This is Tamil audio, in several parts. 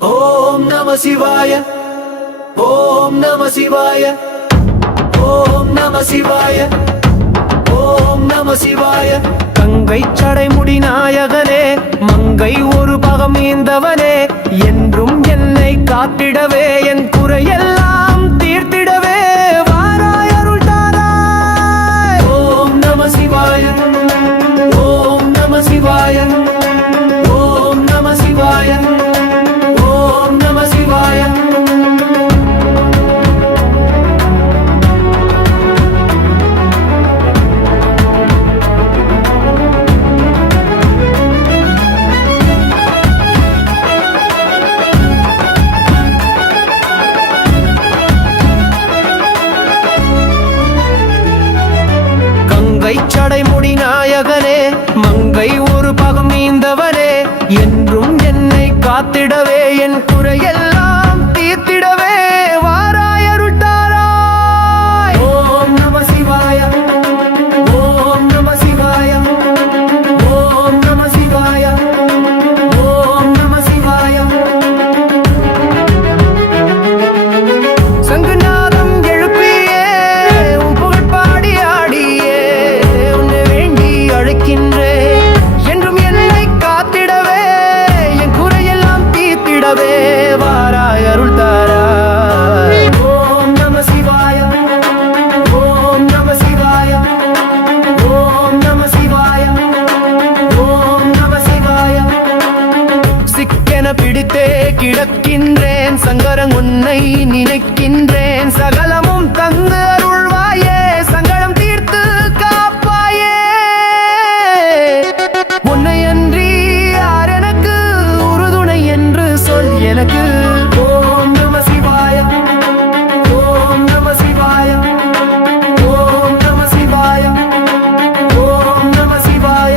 ஓம் நம சிவாய, ஓம் நம சிவாய, ஓம் நம சிவாய, ஓம் நம சிவாய. கங்கை சடைமுடி நாயகனே, மங்கை ஒரு பகம் ஈந்தவனே, என்றும் என்னை காத்திடவே, என் குறையெல்லாம் தீர்த்திடவே வாராய் அருள் தாராய். ஓம் நம சிவாய, ஓம் நம சிவாய, ஓம் நம சிவாய, ஓம் நம சிவாய. கங்கை சடைமுடி நாயகனே, மங்கை ஒரு பகம் ஈந்தவனே, என்றும் என்னை காத்திடவே, என் குறையெல்லாம் தீர்த்திடவே வாராய் அருள் தாராய். ஓம் நம சிவாய, ஓம் நம சிவாய, ஓம் நம சிவாய, ஓம் நம சிவாய. சங்குநாதம் எழுப்பியே, உன் புகழ் பாடி ஆடியே, உன்னை வேண்டி அழைக்கின்றேன், என்றும் என்னை காத்திடவே, என் குறையெல்லாம் தீர்த்திடவே வாராய் அருள் தாராய். ஓம் நம சிவாய, ஓம் நம சிவாய, ஓம் நம சிவாய, ஓம் நம சிவாய. சிக்கென பிடித்தே கிடக்கின்றேன், சங்கரன் உன்னை நினைக்கின்றேன், சகலமும் தந்து அருள்வாயே, சங்கடம் தீர்த்து காப்பாயே. உன்னை அன்றி யார் எனக்கு உறுதுணை என்று சொல் எனக்கு. ஓம் நம சிவாய, ஓம் நம சிவாய, ஓம் நம சிவாய, ஓம் நம சிவாய.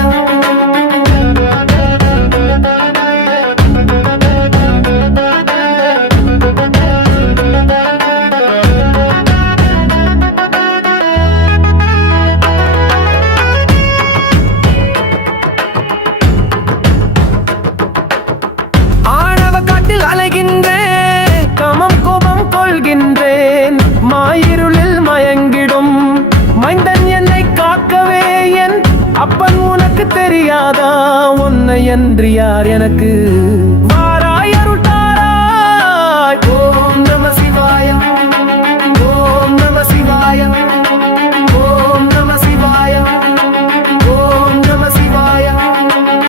ஆணவ காட்டில் அலைகின்றேன், காமம் கோபம் கொள்கின்றேன், மாயிருளில் மயங்கிடும் மைந்தன் என்னை காக்கவே, என் அப்பன் உனக்கு தெரியாதா, உன்னை அன்றி யார் எனக்கு.